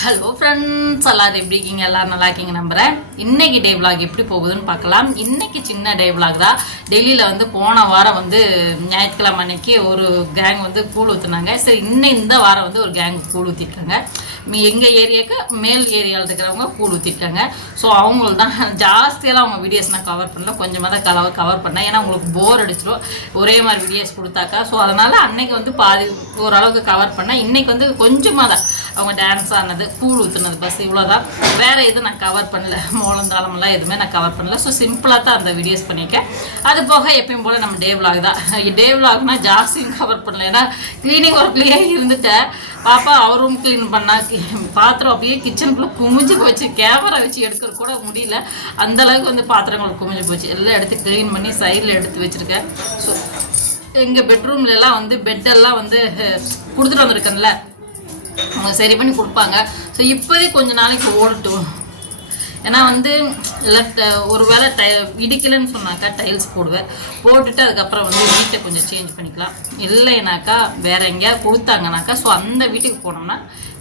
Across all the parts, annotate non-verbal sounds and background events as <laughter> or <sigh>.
Hello friends எல்லாரும் எப்படி இருக்கீங்க? எல்லாரும் நல்லா இருக்கீங்க நம்புறேன். இன்னைக்கு டே vlog எப்படி போகுதுன்னு பார்க்கலாம். இன்னைக்கு சின்ன டே vlog தான். டெல்லியில் வந்து போன வாரம் வந்து ஞாயிற்றுக்கிழமை அன்னைக்கு ஒரு கேங் வந்து கூழ் ஊற்றுனாங்க சரி இன்னும் இந்த வாரம் வந்து ஒரு கேங் கூழ் ஊற்றிருக்காங்க எங்கள் ஏரியாவுக்கு மேல் ஏரியாவில் இருக்கிறவங்க கூழ் ஊற்றிருக்காங்க ஸோ அவங்களுக்கு தான் <laughs> ஜாஸ்தியெல்லாம் அவங்க வீடியோஸ் நான் கவர் பண்ணல. கொஞ்சமாக தான் கலவர் கவர் பண்ணேன். ஏன்னா உங்களுக்கு போர் அடிச்சிடும். ஒரே மாதிரி வீடியோஸ் கொடுத்தாக்கா. ஸோ அதனால் அன்னைக்கு வந்து பாதி ஓரளவுக்கு கவர் பண்ணேன். இன்னைக்கு வந்து கொஞ்சமாக தான். அவங்க டான்ஸ் ஆனது கூழ் ஊற்றுனது பஸ். இவ்வளோதான் வேறு எதுவும் நான் கவர் பண்ணல. மோளந்தாளமெல்லாம் எதுவுமே நான் கவர் பண்ணல. ஸோ சிம்பிளாக தான் அந்த வீடியோஸ் பண்ணியிருக்கேன். அது போக எப்பயும் போல் நம்ம டே விலாக் தான். டே விலாக்னால் ஜாஸ்தியும் கவர் பண்ணல. ஏன்னா க்ளீனிங் ஒர்க்லேயே இருந்துட்டேன். பாப்பா அவர் ரூம் க்ளீன் பண்ணா பாத்திரம் அப்படியே கிச்சனுக்குள்ளே குமிஞ்சு போச்சு. கேமரா வச்சு எடுக்கிறது கூட முடியல. அந்தளவுக்கு வந்து பாத்திரங்கள் குமிஞ்சு போச்சு. எல்லாம் எடுத்து க்ளீன் பண்ணி சைடில் எடுத்து வச்சுருக்கேன். ஸோ எங்கள் பெட்ரூம்லலாம் வந்து பெட்டெல்லாம் வந்து கொடுத்துட்டு வந்திருக்கேன்ல. அவங்க சரி பண்ணி கொடுப்பாங்க. ஸோ இப்போதைக்கு கொஞ்ச நாளைக்கு ஓடட்டும். ஏன்னா வந்து இல்லை ஒரு வேளை டை இடிக்கலைன்னு சொன்னாக்கா டைல்ஸ் போடுவேன். போட்டுட்டு அதுக்கப்புறம் வந்து வீட்டை கொஞ்சம் சேஞ்ச் பண்ணிக்கலாம். இல்லைனாக்கா வேற எங்கேயாவது கொடுத்தாங்கனாக்கா ஸோ அந்த வீட்டுக்கு போனோம்னா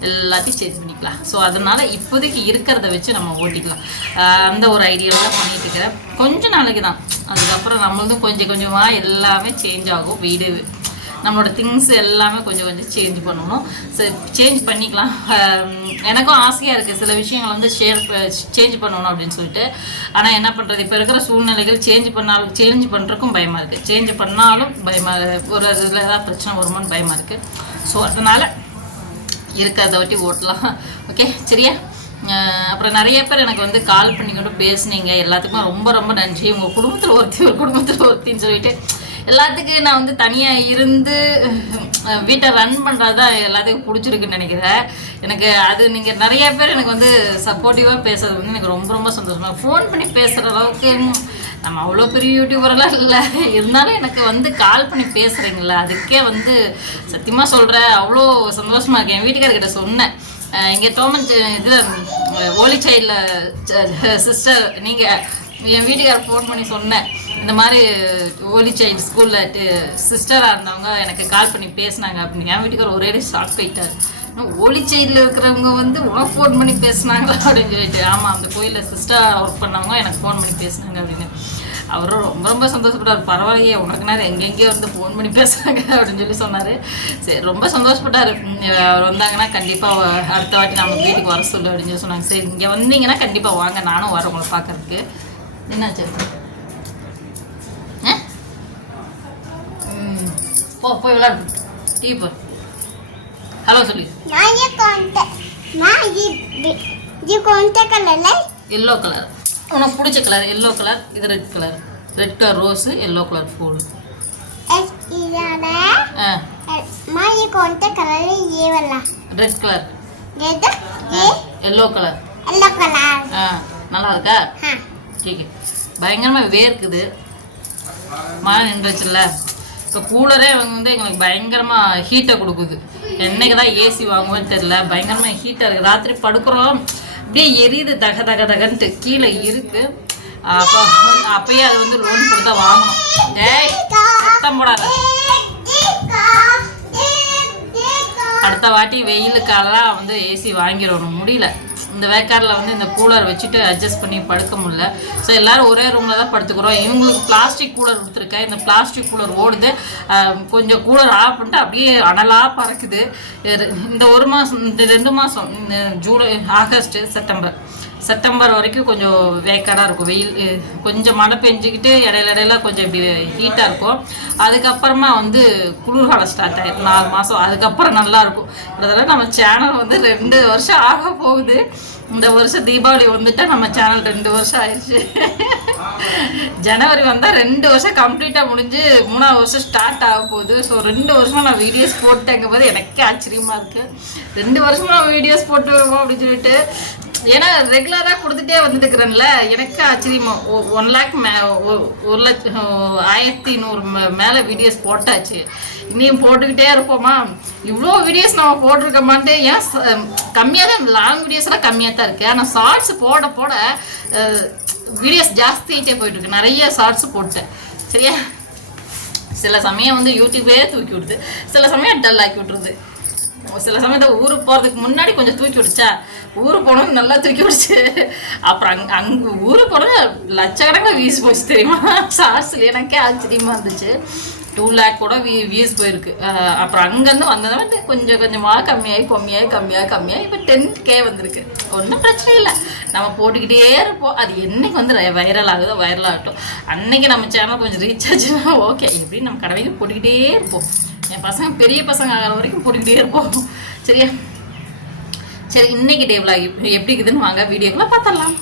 எல்லாத்தையும் சேஞ்ச் பண்ணிக்கலாம். ஸோ அதனால் இப்போதைக்கு இருக்கிறத வச்சு நம்ம ஓட்டிக்கலாம். அந்த ஒரு ஐடியாவில் தான் பண்ணிட்டு இருக்கிறேன். கொஞ்சம் நாளைக்கு தான். அதுக்கப்புறம் நம்மளும் கொஞ்சம் கொஞ்சமாக எல்லாமே சேஞ்ச் ஆகும். வீடு நம்மளோட திங்ஸ் எல்லாமே கொஞ்சம் கொஞ்சம் சேஞ்ச் பண்ணணும். சரி சேஞ்ச் பண்ணிக்கலாம். எனக்கும் ஆசையாக இருக்குது சில விஷயங்கள் வந்து ஷேர் சேஞ்ச் பண்ணணும் அப்படின்னு சொல்லிட்டு. ஆனால் என்ன பண்ணுறது இப்போ இருக்கிற சூழ்நிலைகள் சேஞ்ச் பண்ணாலும் சேஞ்ச் பண்ணுறக்கும் பயமாக இருக்குது சேஞ்ச் பண்ணாலும் பயமாக ஒரு இதில் ஏதாவது பிரச்சனை வருமான்னு பயமாக இருக்குது ஸோ அதனால் இருக்கிறத வட்டி ஓட்டலாம். ஓகே சரியா? அப்புறம் நிறைய பேர் எனக்கு வந்து கால் பண்ணிக்கொண்டு பேசுனீங்க. எல்லாத்துக்குமே ரொம்ப ரொம்ப நன்றி. உங்கள் குடும்பத்தில் ஒருத்தி ஒரு குடும்பத்தில் ஒருத்தின்னு சொல்லிட்டு. எல்லாத்துக்கும் நான் வந்து தனியாக இருந்து வீட்டை ரன் பண்ணுறது தான் எல்லாத்துக்கும் பிடிச்சிருக்குன்னு நினைக்கிறேன். எனக்கு அது நீங்கள் நிறைய பேர் எனக்கு வந்து சப்போர்ட்டிவாக பேசுறது வந்து எனக்கு ரொம்ப ரொம்ப சந்தோஷமாக ஃபோன் பண்ணி பேசுகிற அளவுக்கு நம்ம அவ்வளோ பெரிய யூடியூபரெல்லாம் இல்லை. இருந்தாலும் எனக்கு வந்து கால் பண்ணி பேசுகிறீங்களா அதுக்கே வந்து சத்தியமாக சொல்கிறேன் அவ்வளோ சந்தோஷமாக இருக்கேன் என் வீட்டுக்காரர்கிட்ட சொன்னேன். இங்கே டோமன் இது ஓலி சைல்டில் சிஸ்டர் நீங்கள் என் வீட்டுக்காரர் ஃபோன் பண்ணி சொன்னேன். இந்த மாதிரி ஓலி சைல்டு ஸ்கூலில் சிஸ்டராக இருந்தவங்க எனக்கு கால் பண்ணி பேசுனாங்க அப்படின்னு. என் வீட்டுக்காரர் ஒரே ஷாக் போயிட்டார் ஓலி சைடில் இருக்கிறவங்க வந்து உனக்கு ஃபோன் பண்ணி பேசினாங்களா? அப்படின்னு சொல்லிட்டு ஆமாம் அந்த கோயிலில் சிஸ்டராக ஒர்க் பண்ணவங்க எனக்கு ஃபோன் பண்ணி பேசுனாங்க அப்படின்னு. அவரும் ரொம்ப ரொம்ப சந்தோஷப்பட்டார். பரவாயில்லையே உனக்கு நேரம் எங்கெங்கேயோ வந்து ஃபோன் பண்ணி பேசுகிறாங்க அப்படின்னு சொல்லி சொன்னார். சரி ரொம்ப சந்தோஷப்பட்டார். அவர் வந்தாங்கன்னா கண்டிப்பாக அடுத்த வாட்டி நம்ம வீட்டுக்கு வர சொல்லு அப்படின்னு சொல்லி சொன்னாங்க. சரி இங்கே வந்தீங்கன்னா கண்டிப்பாக வாங்க. நானும் வரேன் உங்களை பார்க்கறதுக்கு. என்னாச்சு ஆ? ம், போ போய் விளாடு டீ போ ஹலோ சொல்லி நான் ये कौन நான் ये ये कौन सा कलर है எல்லோ கலர் உனக்கு பிடிச்ச கலர் எல்லோ கலர் இது red colour red colour rose yellow colour pool S इधर ஆ है माँ ये कौन सा कलर है ये वाला ரெட் கலர் ये तो ये எல்லோ கலர் येलो कलर ஆ நல்லா இருக்கா हाँ கேக்கு பயங்கரமாக வேர்க்குது. மழை நின்றுச்சுல்ல. இப்போ கூலரே வந்து எங்களுக்கு பயங்கரமாக ஹீட்டை கொடுக்குது. என்னைக்கு தான் ஏசி வாங்குவோன்னு தெரில பயங்கரமாக ஹீட்டாக இருக்குது ராத்திரி படுக்கிறோம். அப்படியே எரியுது. தக தக தகன்ட்டு கீழே இருக்குது அப்போ அப்பயே அது வந்து லோன் கொடுத்தா வாங்கணும். ஏய் சத்தம் போடாத. அடுத்த வாட்டி வெயிலுக்காலாம் வந்து ஏசி வாங்கிடணும். முடியல. இந்த வேக்காரில் வந்து இந்த கூலர் வச்சுட்டு அட்ஜஸ்ட் பண்ணி படுக்க முடியல. ஸோ எல்லோரும் ஒரே ரூமில் தான் படுத்துக்கிறோம். இவங்களுக்கு பிளாஸ்டிக் கூலர் கொடுத்துருக்கேன். இந்த பிளாஸ்டிக் கூலர் ஓடுது. கொஞ்சம் கூலர் ஆஃப் பண்ணிட்டு அப்படியே அனலாக பறக்குது. இந்த ஒரு மாதம் இந்த ரெண்டு மாதம் இந்த ஜூலை ஆகஸ்ட் செப்டம்பர். செப்டம்பர் வரைக்கும் கொஞ்சம் வேக்காடாக இருக்கும். வெயில் கொஞ்சம் மழை பெஞ்சிக்கிட்டு இடையில இடையில கொஞ்சம் இப்படி ஹீட்டாக இருக்கும். அதுக்கப்புறமா வந்து குளிர்காலம் ஸ்டார்ட் ஆகிடும் நாலு மாதம் அதுக்கப்புறம் நல்லா இருக்கும். நம்ம சேனல் வந்து ரெண்டு வருஷம் ஆக போகுது. இந்த வருஷம் தீபாவளி வந்துட்டா நம்ம சேனல் ரெண்டு வருஷம் ஆயிடுச்சு. ஜனவரி வந்தால் ரெண்டு வருஷம் கம்ப்ளீட்டாக முடிஞ்சு மூணாவது வருஷம் ஸ்டார்ட் ஆக போகுது. ஸோ ரெண்டு வருஷமா நான் வீடியோஸ் போட்டேங்க போது எனக்கே ஆச்சரியமாக இருக்குது ரெண்டு வருஷமா நான் வீடியோஸ் போட்டு அப்படின்னு சொல்லிட்டு ஏன்னா ரெகுலராக கொடுத்துட்டே வந்துட்டு இருக்கிறேன்ல எனக்கு ஆச்சரியமா ஒன் லேக் மே ஒ- ஒரு லட்சம் ஆயிரத்தி நூறு மே- மேலே வீடியோஸ் போட்டாச்சு. இனியும் போட்டுக்கிட்டே இருப்போமா? இவ்வளோ வீடியோஸ் நம்ம போட்டிருக்கோமான்ட்டு ஏன் கம்மியாக தான் லாங் வீடியோஸ்லாம் கம்மியாக தான் இருக்குது ஆனால் ஷார்ட்ஸ் போட போட வீடியோஸ் ஜாஸ்தியாகிட்டே போயிட்டு இருக்கு நிறைய ஷார்ட்ஸ் போட்டேன். சரியா? சில சமயம் வந்து யூடியூபே தூக்கி விடுது. சில சமயம் டல் ஆக்கி விட்ருது சில சமயத்தில் ஊருக்கு போகிறதுக்கு முன்னாடி கொஞ்சம் தூக்கி விடுச்சா ஊருக்கு போனோம் நல்லா தூக்கி விடுச்சு அப்புறம் அங் அங்கே ஊருக்கு போனோம் லட்சக்கணக்கில் வீஸ் போச்சு தெரியுமா? சார்ஸில் எனக்கே ஆச்சரியமாக இருந்துச்சு. டூ லேக் கூட வீ வியூஸ் போயிருக்கு. அப்புறம் அங்கேருந்து வந்ததுனால கொஞ்சம் கொஞ்சமாக கம்மியாகி கம்மியாகி கம்மியாகி கம்மியாகி இப்போ டென் கே வந்திருக்கு. ஒன்றும் பிரச்சனை இல்லை. நம்ம போட்டுக்கிட்டே இருப்போம். அது என்னைக்கு வந்து வைரல் ஆகுதோ வைரல் ஆகட்டும். அன்னைக்கு நம்ம சேனல் கொஞ்சம் ரீச் ஆச்சுன்னா ஓகே எப்படி நம்ம கடவைக்கு போட்டுக்கிட்டே இருப்போம். என் பசங்க பெரிய பசங்க ஆகிற வரைக்கும் போட்டுக்கிட்டே இருப்போம். சரியா? சரி இன்னைக்கு டே vlog எப்படி இருக்குதுன்னு வாங்க வீடியோக்குள்ள பார்த்துடலாம்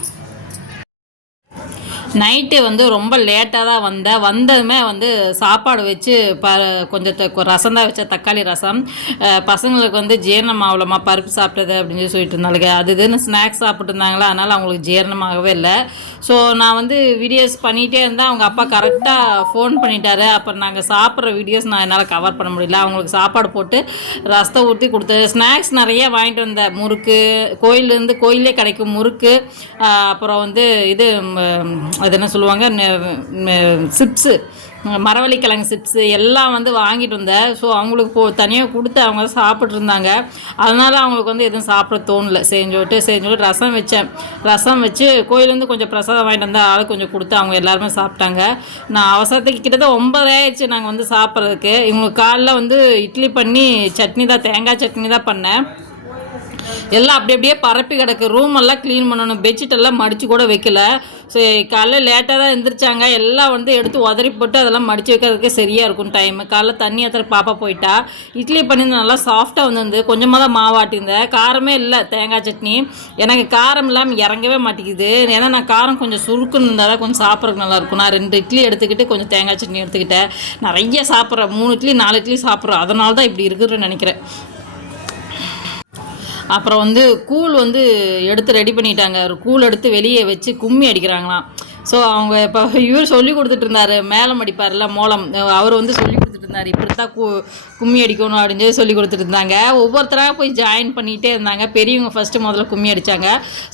நைட்டு வந்து ரொம்ப லேட்டாக தான் வந்தேன் வந்ததுமே வந்து சாப்பாடு வச்சு ப கொஞ்சம் த- ரசம் தான் வச்ச தக்காளி ரசம். பசங்களுக்கு வந்து ஜீரணம் ஆகலமா பருப்பு சாப்பிட்டது அப்படின்னு சொல்லி சொல்லிட்டு இருந்தாங்க அது இதுன்னு ஸ்நாக்ஸ் சாப்பிட்டு இருந்தாங்களா? அதனால் அவங்களுக்கு ஜீரணமாகவே இல்லை. ஸோ நான் வந்து வீடியோஸ் பண்ணிகிட்டே இருந்தேன். அவங்க அப்பா கரெக்டாக ஃபோன் பண்ணிட்டாரு. அப்புறம் நாங்கள் சாப்பிட்ற வீடியோஸ் நான் என்னால் கவர் பண்ண முடியல. அவங்களுக்கு சாப்பாடு போட்டு ரசத்தை ஊற்றி கொடுத்தது ஸ்நாக்ஸ் நிறைய வாங்கிட்டு வந்தேன். முறுக்கு கோயிலேருந்து கோயிலே கிடைக்கும் முறுக்கு. அப்புறம் வந்து இது அது என்ன சொல்லுவாங்க? சிப்ஸு. மரவள்ளிக்கிழங்கு சிப்ஸு எல்லாம் வந்து வாங்கிட்டு வந்தேன் ஸோ அவங்களுக்கு போ தனியாக கொடுத்து அவங்க சாப்பிட்ருந்தாங்க அதனால் அவங்களுக்கு வந்து எதுவும் சாப்பிட தோணல. சரின்னு சொல்லிட்டு சரின்னு சொல்லிட்டு ரசம் வச்சேன். ரசம் வச்சு கோயிலேருந்து கொஞ்சம் பிரசாதம் வாங்கிட்டு வந்தால் ஆளு கொஞ்சம் கொடுத்து அவங்க எல்லாருமே சாப்பிட்டாங்க. நான் அவசரத்துக்கு கிட்டத்தட்ட ஒன்பதே ஆயிடுச்சு நாங்கள் வந்து சாப்பிட்றதுக்கு. இவங்களுக்கு காலைல வந்து இட்லி பண்ணி சட்னி தான் தேங்காய் சட்னி தான் பண்ணேன். எல்லாம் அப்படி அப்படியே பரப்பி கிடக்கு. ரூம் எல்லாம் க்ளீன் பண்ணணும். பெட்ஷீட் எல்லாம் மடித்து கூட வைக்கல. ஸோ காலைல லேட்டாக தான் எந்திரிச்சாங்க. எல்லாம் வந்து எடுத்து உதறி போட்டு அதெல்லாம் மடித்து வைக்கிறதுக்கு சரியாக இருக்கும் டைம் காலைல தண்ணி ஏற்றுற பாப்பா போயிட்டா. இட்லி பண்ணியிருந்தேன் நல்லா சாஃப்டாக வந்திருந்து கொஞ்சமாக தான் மாவாட்டியிருந்தேன் காரமே இல்லை தேங்காய் சட்னி. எனக்கு காரம் இல்லாமல் இறங்கவே மாட்டேங்குது. ஏன்னா நான் காரம் கொஞ்சம் சுருக்குன்னு இருந்தால் தான் கொஞ்சம் சாப்பிட்றதுக்கு நல்லாயிருக்கும் நான் ரெண்டு இட்லி எடுத்துக்கிட்டு கொஞ்சம் தேங்காய் சட்னி எடுத்துக்கிட்டேன். நிறைய சாப்பிட்றேன். மூணு இட்லி நாலு இட்லி சாப்பிட்றேன். அதனால தான் இப்படி இருக்குதுன்னு நினைக்கிறேன். அப்புறம் வந்து கூழ் வந்து எடுத்து ரெடி பண்ணிட்டாங்க. ஒரு கூழ் எடுத்து வெளியே வச்சு கும்மி அடிக்கிறாங்களாம். ஸோ அவங்க இப்போ இவர் சொல்லி கொடுத்துட்டு இருந்தார் மேலம் அடிப்பார்ல மோளம். அவர் வந்து சொல்லி கொடுத்துட்டு இருந்தார் இப்படி தான் கு கும்மி அடிக்கணும் அப்படின்னு சொல்லி சொல்லி கொடுத்துட்டு இருந்தாங்க ஒவ்வொருத்தராக போய் ஜாயின் பண்ணிகிட்டே இருந்தாங்க. பெரியவங்க ஃபஸ்ட்டு முதல்ல கும்மி அடித்தாங்க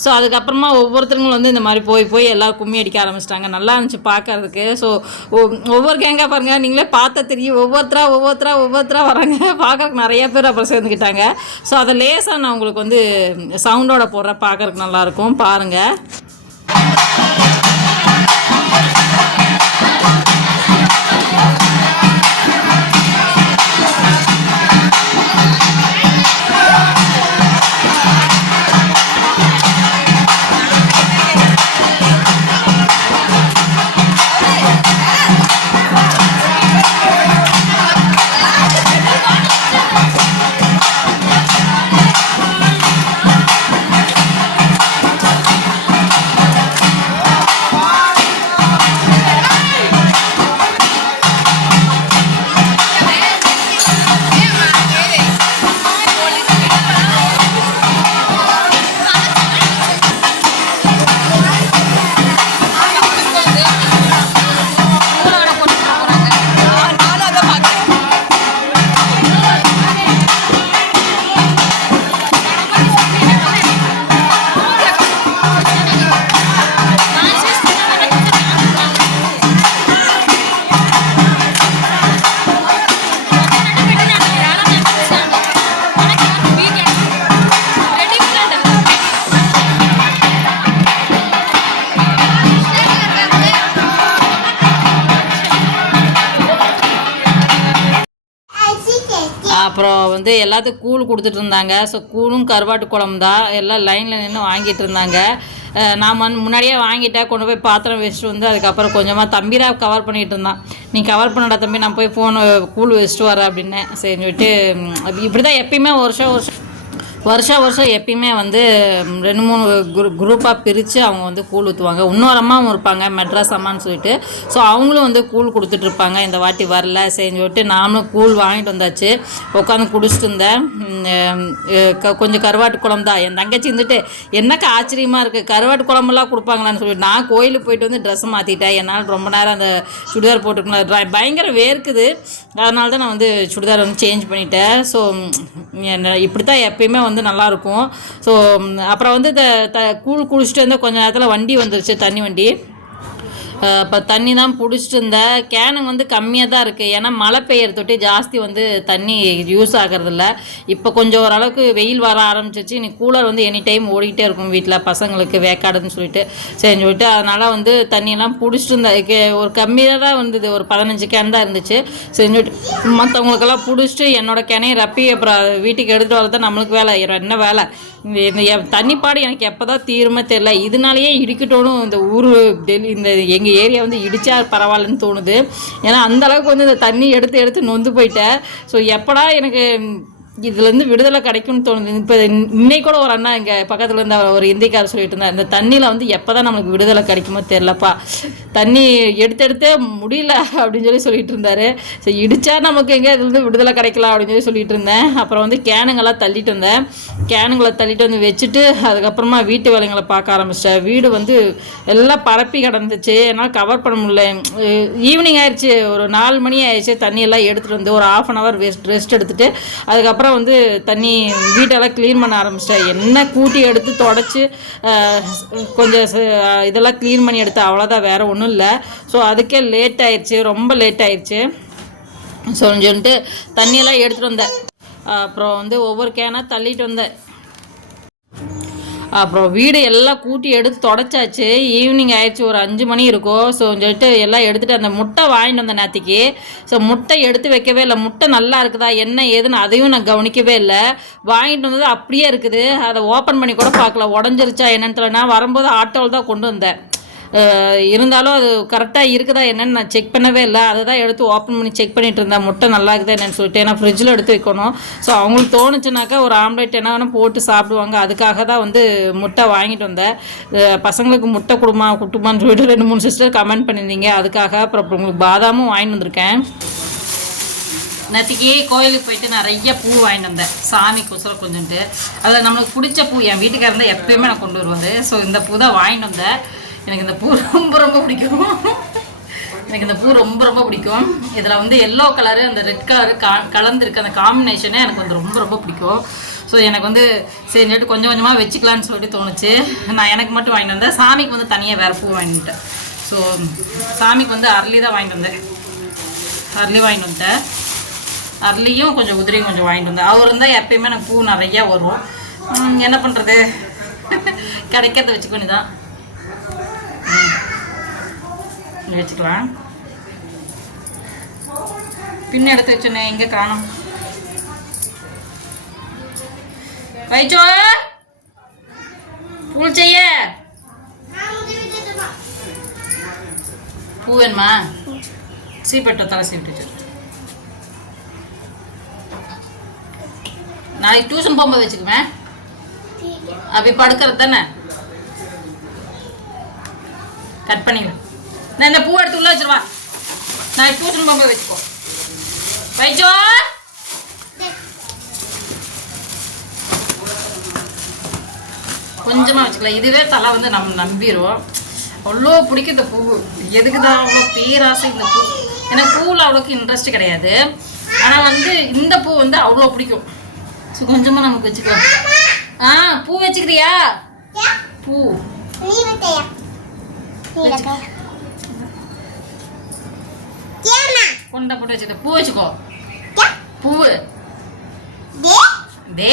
ஸோ அதுக்கப்புறமா ஒவ்வொருத்தருங்களும் வந்து இந்த மாதிரி போய் போய் எல்லோரும் கும்மி அடிக்க ஆரம்பிச்சிட்டாங்க. நல்லா இருந்துச்சு பார்க்கறதுக்கு. ஸோ ஒவ்வொரு கேங்காக பாருங்கள் நீங்களே பார்த்தா தெரியும். ஒவ்வொருத்தரா ஒவ்வொருத்தரா ஒவ்வொருத்தரா வராங்க. <laughs> பார்க்கறதுக்கு நிறைய பேர் அப்புறம் சேர்ந்துக்கிட்டாங்க. ஸோ அதை லேசாக நான் உங்களுக்கு வந்து சவுண்டோட போடுறேன். பார்க்கறக்கு நல்லாயிருக்கும் பாருங்கள் வந்து எல்லாத்துக்கும் கூழ் கொடுத்துட்டு இருந்தாங்க ஸோ கூழும் கருவாட்டு குழம்பு தான் எல்லாம் லைனில் நின்று வாங்கிட்டு இருந்தாங்க நான் வந்து முன்னாடியே வாங்கிட்டேன் கொண்டு போய் பாத்திரம் வச்சுட்டு வந்து அதுக்கப்புறம் கொஞ்சமாக தம்பிராக கவர் பண்ணிகிட்டு இருந்தான் நீ கவர் பண்ணடா தம்பி நான் போய் ஃபோன் கூழ் வச்சுட்டு வரேன் அப்படின்னேன் சரின்னு சொல்லிட்டு இப்படி தான் எப்பயுமே வருஷம் வருஷம் வருஷம் வருஷம் எப்பயுமே வந்து ரெண்டு மூணு குரூ குரூப்பாக பிரித்து அவங்க வந்து கூழ் ஊற்றுவாங்க இன்னொரு அம்மாவும் இருப்பாங்க மெட்ராஸ் அம்மான்னு சொல்லிட்டு. ஸோ அவங்களும் வந்து கூழ் கொடுத்துட்ருப்பாங்க இந்த வாட்டி வரல சரின்னு சொல்லிட்டு நானும் கூழ் வாங்கிட்டு வந்தாச்சு. உட்காந்து குடிச்சிட்டு இருந்தேன். க- கொஞ்சம் கருவாட்டு குழம்பு தான். என் தங்கச்சி இருந்துட்டு என்னக்கா ஆச்சரியமாக இருக்குது கருவாட்டு குழம்புலாம் கொடுப்பாங்களான்னு சொல்லிட்டு நான் கோயிலுக்கு போயிட்டு வந்து ட்ரெஸ் மாற்றிட்டேன் என்னால் ரொம்ப நேரம் அந்த சுடிதார் போட்டுக்கலாம் பயங்கர வேர்க்குது. அதனால தான் நான் வந்து சுடிதார் வந்து சேஞ்ச் பண்ணிட்டேன். ஸோ இப்படி தான் எப்பயுமே வந்து நல்லாயிருக்கும் ஸோ அப்புறம் வந்து இந்த த கூழ் குடிச்சிட்டு வந்து கொஞ்ச நேரத்தில் வண்டி வந்துருச்சு தண்ணி வண்டி. இப்போ தண்ணி தான் பிடிச்சிட்டு இருந்த. கேனுங்க வந்து கம்மியாக தான் இருக்குது ஏன்னா மழை பெய்யற தொட்டி ஜாஸ்தி வந்து தண்ணி யூஸ் ஆகிறதில்ல. இப்போ கொஞ்சம் ஓரளவுக்கு வெயில் வர ஆரம்பிச்சிச்சு இனி கூலர் வந்து எனி டைம் ஓடிக்கிட்டே இருக்கும் வீட்டில் பசங்களுக்கு வேக்காடுன்னு சொல்லிட்டு. சரின்னு சொல்லிட்டு அதனால் வந்து தண்ணியெல்லாம் பிடிச்சிட்டு இருந்த. ஒரு கம்மியாக தான் வந்தது. ஒரு பதினஞ்சு கேன் தான் இருந்துச்சு. சரின்னு சொல்லிட்டு மற்றவங்களுக்கெல்லாம் பிடிச்சிட்டு என்னோட கேனையை ரப்பி அப்புறம் வீட்டுக்கு எடுத்துகிட்டு வரதான் நம்மளுக்கு வேலை. என்ன வேலை? இந்த இந்த எ- தண்ணிப்பாடு எனக்கு எப்போ தான் தீருமே தெரில இதனாலேயே இடிக்கட்டோணும் இந்த ஊர் டெல்லி இந்த எங்கள் ஏரியா வந்து இடிச்சா பரவாயில்லன்னு தோணுது. ஏன்னா அந்தளவுக்கு வந்து இந்த தண்ணி எடுத்து எடுத்து நொந்து போயிட்டேன் ஸோ எப்படா எனக்கு இதுலேருந்து விடுதலை கிடைக்கும்னு தோணுது. இப்போ இன்னைக்கு கூட ஒரு அண்ணா இங்கே பக்கத்தில் இருந்த ஒரு இந்திக்காரர் சொல்லிட்டு இருந்தார். இந்த தண்ணியில் வந்து எப்போ தான் நம்மளுக்கு விடுதலை கிடைக்குமோ தெரிலப்பா தண்ணி எடுத்தெடுத்தே முடியல அப்படின்னு சொல்லி சொல்லிட்டு இருந்தாரு. சரி இடித்தா நமக்கு எங்கே இதுலேருந்து விடுதலை கிடைக்கலாம் அப்படின்னு சொல்லி சொல்லிட்டு இருந்தேன். அப்புறம் வந்து கேனுங்கெல்லாம் தள்ளிட்டு வந்தேன். கேனுங்களை தள்ளிட்டு வந்து வச்சுட்டு அதுக்கப்புறமா வீட்டு வேலைங்களை பார்க்க ஆரம்பிச்சிட்டேன். வீடு வந்து எல்லாம் பரப்பி கிடந்துச்சு. என்னால் கவர் பண்ண முடியல. ஈவினிங் ஆயிடுச்சு. ஒரு நாலு மணி ஆயிடுச்சு. தண்ணியெல்லாம் எடுத்துகிட்டு வந்து ஒரு half an hour rest rest அதுக்கப்புறம் அப்புறம் வந்து தண்ணி வீட்டெல்லாம் க்ளீன் பண்ண ஆரம்பிச்சிட்டேன் என்ன கூட்டி எடுத்து தொடச்சி கொஞ்சம் இதெல்லாம் க்ளீன் பண்ணி எடுத்தேன் அவ்வளோதான் வேறு ஒன்றும் இல்லை. ஸோ அதுக்கே லேட் ஆயிடுச்சு ரொம்ப லேட் ஆயிடுச்சு ஸோ சொல்லிட்டு தண்ணியெல்லாம் எடுத்துகிட்டு வந்தேன். அப்புறம் வந்து ஒவ்வொரு கேனாக தள்ளிட்டு வந்தேன். அப்புறம் வீடு எல்லாம் கூட்டி எடுத்து தொடச்சாச்சு. ஈவினிங் ஆயிடுச்சு ஒரு அஞ்சு மணி இருக்கும். ஸோ சொல்லிட்டு எல்லாம் எடுத்துகிட்டு அந்த முட்டை வாங்கிட்டு வந்தேன் நேற்றுக்கு ஸோ முட்டை எடுத்து வைக்கவே இல்லை. முட்டை நல்லா இருக்குதா என்ன ஏதுன்னு அதையும் நான் கவனிக்கவே இல்லை. வாங்கிட்டு வந்தது அப்படியே இருக்குது. அதை ஓப்பன் பண்ணி கூட பார்க்கல. உடஞ்சிருச்சா என்னன்னு தெரியல. நான் வரும்போது ஆட்டோவில் தான் கொண்டு வந்தேன். இருந்தாலும் அது கரெக்டாக இருக்குதா என்னன்னு நான் செக் பண்ணவே இல்லை. அதை தான் எடுத்து ஓப்பன் பண்ணி செக் பண்ணிட்டு இருந்தேன். முட்டை நல்லா இருக்குதா என்னன்னு சொல்லிட்டு. ஏன்னா ஃப்ரிட்ஜில் எடுத்து வைக்கணும். ஸோ அவங்களுக்கு தோணுச்சுனாக்கா ஒரு ஆம்லேட் என்ன வேணும் போட்டு சாப்பிடுவாங்க. அதுக்காக தான் வந்து முட்டை வாங்கிட்டு வந்தேன். பசங்களுக்கு முட்டை கொடுமா குட்டுமான்னு சொல்லிட்டு ரெண்டு மூணு சிஸ்டர் கமெண்ட் பண்ணியிருந்தீங்க. அதுக்காக அப்புறம் உங்களுக்கு பாதாமும் வாங்கிட்டு வந்திருக்கேன். நேற்றுக்கே கோயிலுக்கு போயிட்டு நிறைய பூ வாங்கிட்டு வந்தேன். சாமிக்கோசரம் கொஞ்சோண்டு அதில் நம்மளுக்கு பிடிச்ச பூ என் வீட்டுக்காரர் தான் எப்பயுமே நான் கொண்டு வருவார். ஸோ இந்த பூ தான் வாங்கிட்டு வந்தேன். எனக்கு இந்த பூ ரொம்ப ரொம்ப பிடிக்கும். எனக்கு இந்த பூ ரொம்ப ரொம்ப பிடிக்கும். இதில் வந்து எல்லோ கலரு அந்த ரெட் கலரு கா கலந்துருக்கு அந்த காம்பினேஷனே எனக்கு வந்து ரொம்ப ரொம்ப பிடிக்கும். ஸோ எனக்கு வந்து சரி நேற்று கொஞ்சம் கொஞ்சமாக வச்சுக்கலான்னு சொல்லிட்டு தோணுச்சு. நான் எனக்கு மட்டும் வாங்கிட்டு வந்தேன். சாமிக்கு வந்து தனியாக வேறு பூ வாங்கிட்டேன் ஸோ சாமிக்கு வந்து அரளி தான் வாங்கிட்டு வந்தேன். அரளி வாங்கிட்டு வந்தேன். அரளியும் கொஞ்சம் உதிரியும் கொஞ்சம் வாங்கிட்டு வந்தேன். அவர் இருந்தால் எப்பயுமே எனக்கு பூ நிறையா வரும். என்ன பண்ணுறது <laughs> கிடைக்கிறத வச்சுக்கொண்டு தான் இங்க வச்சுக்கலாம் பின்ன எடுத்து வச்சோன்னே எங்கே காணும். வைச்சோ? பூ செய்ய. பூ வேணுமா? சீப்பட்டோ தலை சீப்பிட்டு. நாளைக்கு டியூஷன் போகும்போது வச்சுக்குவேன் அப்படி படுக்கிறது தானே? கட் பண்ணிக்கலாம் நான் இந்த பூ எடுத்து உள்ள வச்சிருவா. நாளைக்கு டியூஷன் போகும்போது வச்சுக்கோ வைச்சோ கொஞ்சமாக வச்சுக்கலாம். இதுவே தலை வந்து நம்ம நம்பிடுவோம் அவ்வளோ பிடிக்கும் இந்த பூ எதுக்கு தான் அவ்வளோ பேராசை இந்த பூ? எனக்கு பூவில் அவ்வளோக்கு இன்ட்ரெஸ்ட் கிடையாது. ஆனால் வந்து இந்த பூ வந்து அவ்வளோ பிடிக்கும். ஸோ கொஞ்சமாக நமக்கு வச்சுக்கலாம். ஆ பூ வச்சுக்கிறியா? பூ நீ வட்டையா நீ வட்டையா ஏமா கொண்டை போட்டு வச்சுக்க. பூ வச்சுக்கோ. பூவு தே.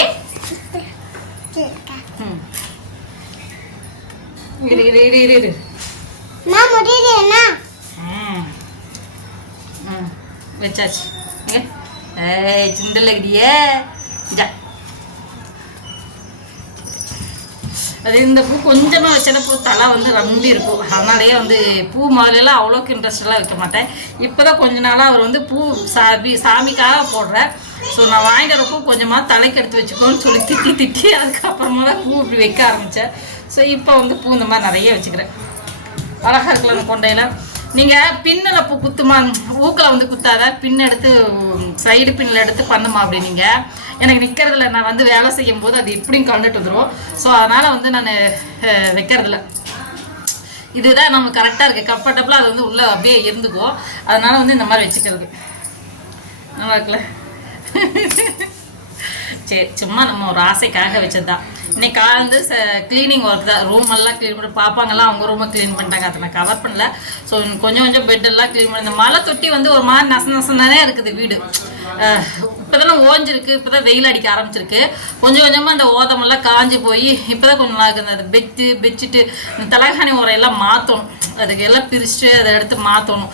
இரு இரு இரு இரு இரு. நான் முடியலனா ம். ம். வச்சாச்சு. ஏய் சிந்தல் இருக்குடியே ஜா அது இந்த பூ கொஞ்சமாக வச்சத பூ தலை வந்து ரம்பி இருக்கும். அதனாலேயே வந்து பூ முதலெல்லாம் அவ்வளோக்கு இன்ட்ரெஸ்டெல்லாம் வைக்க மாட்டேன். இப்போ தான் கொஞ்ச நாளாக அவர் வந்து பூ சாமி சாமிக்காக போடுறேன் ஸோ நான் வாங்கிட்டு வர பூ கொஞ்சமாக தலைக்கு எடுத்து வச்சுக்கோன்னு சொல்லி திட்டி திட்டி அதுக்கப்புறமா தான் பூ இப்படி வைக்க ஆரம்பித்தேன் ஸோ இப்போ வந்து பூ இந்த மாதிரி நிறைய வச்சுக்கிறேன். அழகாக இருக்குல்ல அந்த கொண்டையில். நீங்கள் பின்னில் பூ குத்துமா ஊக்கில் வந்து குத்தாத பின் எடுத்து சைடு பின்னில் எடுத்து பண்ணுமா அப்படி நீங்கள் எனக்கு நிற்கிறதுல நான் வந்து வேலை செய்யும் போது அது எப்படியும் கலந்துட்டு வந்துடும் ஸோ அதனால் வந்து நான் வைக்கிறதில்ல. இதுதான் நம்ம கரெக்டாக இருக்குது கம்ஃபர்டபுளாக அது வந்து உள்ளே அப்படியே இருந்துக்கும். அதனால் வந்து இந்த மாதிரி வச்சுக்கிறது. நல்லா இருக்குல்ல? சரி சும்மா நம்ம ஒரு ஆசைக்காக வச்சது தான் இன்னைக்கு காலந்து க்ளீனிங் ஒர்க் தான். ரூம் எல்லாம் க்ளீன் பண்ணி பாப்பாங்கெல்லாம் அவங்க ரூமை க்ளீன் பண்ணிட்டாங்க. அதை நான் கவர் பண்ணல. ஸோ கொஞ்சம் கொஞ்சம் பெட் எல்லாம் க்ளீன் பண்ணி இந்த மழை தொட்டி வந்து ஒரு மாதிரி நச நசனானே இருக்குது வீடு. இப்போதானே ஓஞ்சிருக்கு. இப்போ தான் வெயில் அடிக்க ஆரம்பிச்சிருக்கு. கொஞ்சம் கொஞ்சமாக அந்த ஓதமெல்லாம் காஞ்சி போய் இப்போ தான் கொஞ்சம் நல்லா இருக்குது. அந்த பெட்டு பெட்ஷீட்டு இந்த தலகாணி உரையெல்லாம் மாற்றணும் அதுக்கு எல்லாம் பிரிச்சுட்டு அதை எடுத்து மாற்றணும்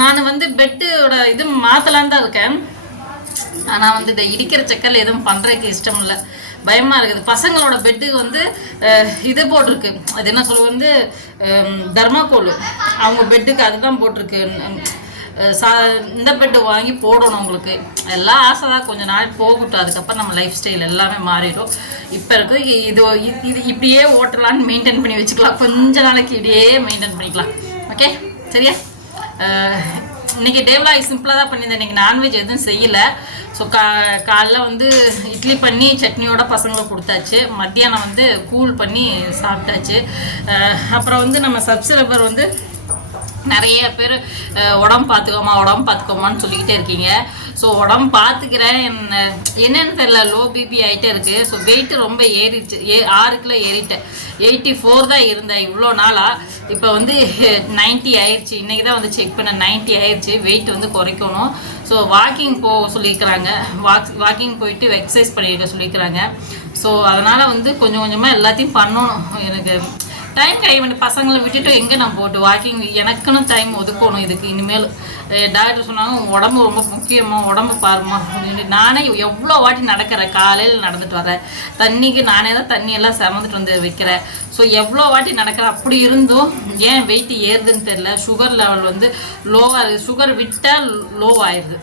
நான் வந்து பெட்டோட இது மாற்றலான்னு தான் இருக்கேன். ஆனால் வந்து இதை இடிக்கிற செக்கல் எதுவும் பண்ணுறதுக்கு இஷ்டம் இல்லை. பயமாக இருக்குது. பசங்களோட பெட்டுக்கு வந்து இது போட்டிருக்கு. அது என்ன சொல்லுவது வந்து தர்மாக்கோல் அவங்க பெட்டுக்கு அதுதான் போட்டிருக்கு. சா இந்த பெட்டு வாங்கி போடணும் உங்களுக்கு எல்லாம் ஆசை தான் கொஞ்சம் நாள் போகட்டும். அதுக்கப்புறம் நம்ம லைஃப் ஸ்டைல் எல்லாமே மாறிடும். இப்போ இருக்கு இது- இது இப்படியே ஓட்டலான்னு மெயின்டைன் பண்ணி வச்சுக்கலாம். கொஞ்ச நாளைக்கு இப்படியே மெயின்டைன் பண்ணிக்கலாம். ஓகே சரியா? இன்றைக்கி இன்னைக்கு டேவ்லாய் சிம்பிளாக தான் பண்ணியிருந்தேன். இன்னைக்கு நான்வெஜ் எதுவும் செய்யலை. ஸோ கா காலைல வந்து இட்லி பண்ணி சட்னியோட பசங்களுக்கு கொடுத்தாச்சு. மத்தியானம் வந்து கூல் பண்ணி சாப்பிட்டாச்சு. அப்புறம் வந்து நம்ம சப்ஸ்கிரைபர் வந்து நிறைய பேர் உடம்பு பார்த்துக்கோமா உடம்பு பார்த்துக்கோமான்னு சொல்லிக்கிட்டே இருக்கீங்க. ஸோ உடம்பு பார்த்துக்கிறேன் என்ன என்னன்னு தெரியல லோ பிபி ஆகிட்டே இருக்குது ஸோ வெயிட்டு ரொம்ப ஏறிடுச்சு. ஏ ஆறு கிலோ ஏறிட்டேன். எயிட்டி ஃபோர் தான் இருந்தேன் இவ்வளோ நாளாக இப்போ வந்து நைன்ட்டி ஆயிடுச்சு இன்றைக்கி தான் வந்து செக் பண்ண நைன்ட்டி ஆயிடுச்சு வெயிட் வந்து குறைக்கணும். ஸோ வாக்கிங் போக சொல்லியிருக்கிறாங்க வாக் வாக்கிங் போயிட்டு எக்ஸசைஸ் பண்ணியிருக்க சொல்லியிருக்கிறாங்க ஸோ அதனால் வந்து கொஞ்சம் கொஞ்சமாக எல்லாத்தையும் பண்ணணும். எனக்கு டைம் கிடைக்க மாட்டேன் பசங்களை விட்டுட்டு எங்கே நான் போட்டு வாக்கிங் எனக்குன்னு டைம் ஒதுக்கணும் இதுக்கு. இனிமேல் டாக்டர் சொன்னாங்க உடம்பு ரொம்ப முக்கியமாக உடம்பு பாருமா அப்படின்னு. நானே எவ்வளோ வாட்டி நடக்கிறேன் காலையில் நடந்துட்டு வரேன் தண்ணிக்கு நானே தான் தண்ணியெல்லாம் சமந்துட்டு சிறந்துட்டு வந்து வைக்கிறேன். ஸோ எவ்வளோ வாட்டி நடக்கிறேன் அப்படி இருந்தும் ஏன் வெயிட் ஏறுதுன்னு தெரியல. சுகர் லெவல் வந்து லோவாக இருக்குது சுகர் விட்டால் லோ ஆயிடுது.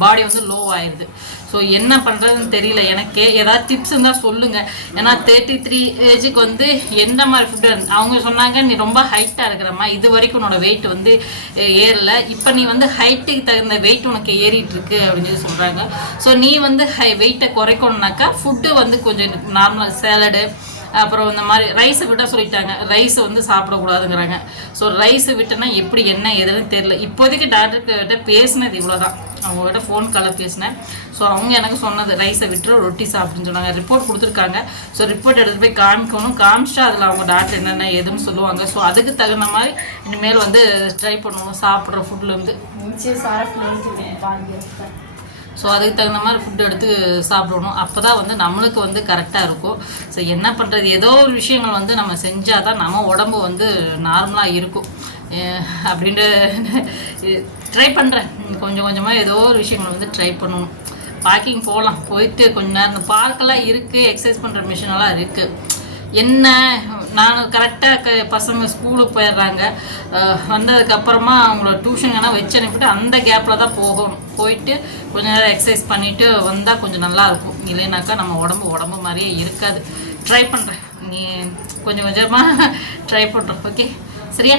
பாடி வந்து லோ ஆயிடுது. ஸோ என்ன பண்ணுறதுன்னு தெரியல. எனக்கே ஏதாவது டிப்ஸ் இருந்தால் சொல்லுங்கள் ஏன்னா தேர்ட்டி த்ரீ ஏஜுக்கு வந்து எந்த மாதிரி ஃபுட்டு அவங்க சொன்னாங்க நீ ரொம்ப ஹைட்டாக இருக்கிறம்மா. இது வரைக்கும் உன்னோட வெயிட் வந்து ஏறல. இப்போ நீ வந்து ஹைட்டுக்கு தகுந்த வெயிட் உனக்கு ஏறிட்டு இருக்கு அப்படின்னு சொல்லி சொல்கிறாங்க ஸோ நீ வந்து ஹை வெயிட்டை குறைக்கணும்னாக்கா ஃபுட்டு வந்து கொஞ்சம் நார்மல் சேலடு அப்புறம் இந்த மாதிரி ரைஸை விட சொல்லிட்டாங்க. ரைஸ் வந்து சாப்பிடக்கூடாதுங்கிறாங்க. ஸோ ரைஸை விட்டோன்னா எப்படி என்ன எதுன்னு தெரியல. இப்போதைக்கு டாக்டர்கிட்ட பேசினது இவ்வளோதான் அவங்ககிட்ட ஃபோன் காலில் பேசினேன். ஸோ அவங்க எனக்கு சொன்னது ரைஸை விட்டுரு ரொட்டி சாப்பிடுன்னு சொன்னாங்க. ரிப்போர்ட் கொடுத்துருக்காங்க. ஸோ ரிப்போர்ட் எடுத்து போய் காமிக்கணும். காமிச்சிட்டு அதில் அவங்க டாக்டர் என்னென்ன எதுன்னு சொல்லுவாங்க. ஸோ அதுக்கு தகுந்த மாதிரி இனிமேல் வந்து ட்ரை பண்ணுவோம் சாப்பிட்ற ஃபுட்லேருந்து ஸோ அதுக்கு தகுந்த மாதிரி ஃபுட் எடுத்து சாப்பிடணும். அப்போ தான் வந்து நம்மளுக்கு வந்து கரெக்டாக இருக்கும். ஸோ என்ன பண்ணுறது ஏதோ ஒரு விஷயங்கள் வந்து நம்ம செஞ்சால் தான் நம்ம உடம்பு வந்து நார்மலாக இருக்கும். அப்படின்ட்டு ட்ரை பண்ணுறேன் கொஞ்சம் கொஞ்சமாக ஏதோ ஒரு விஷயங்கள் வந்து ட்ரை பண்ணணும். வாக்கிங் போகலாம். போயிட்டு கொஞ்ச நேரம். இந்த பார்க்கெல்லாம் இருக்குது எக்ஸசைஸ் பண்ணுற மிஷினெல்லாம் இருக்குது என்ன? நான் கரெக்டாக க பசங்க ஸ்கூலுக்கு போயிடுறாங்க. வந்ததுக்கப்புறமா அவங்கள டியூஷன் வச்சு அனுப்பிட்டு அந்த கேப்பில் தான் போகணும். போயிட்டு கொஞ்ச நேரம் எக்ஸசைஸ் பண்ணிவிட்டு வந்தால் கொஞ்சம் நல்லாயிருக்கும் இல்லைனாக்கா நம்ம உடம்பு உடம்பு மாதிரியே இருக்காது. ட்ரை பண்ணுறேன் நீ கொஞ்சம் கொஞ்சமாக ட்ரை பண்ணுறோம் ஓகே சரியா?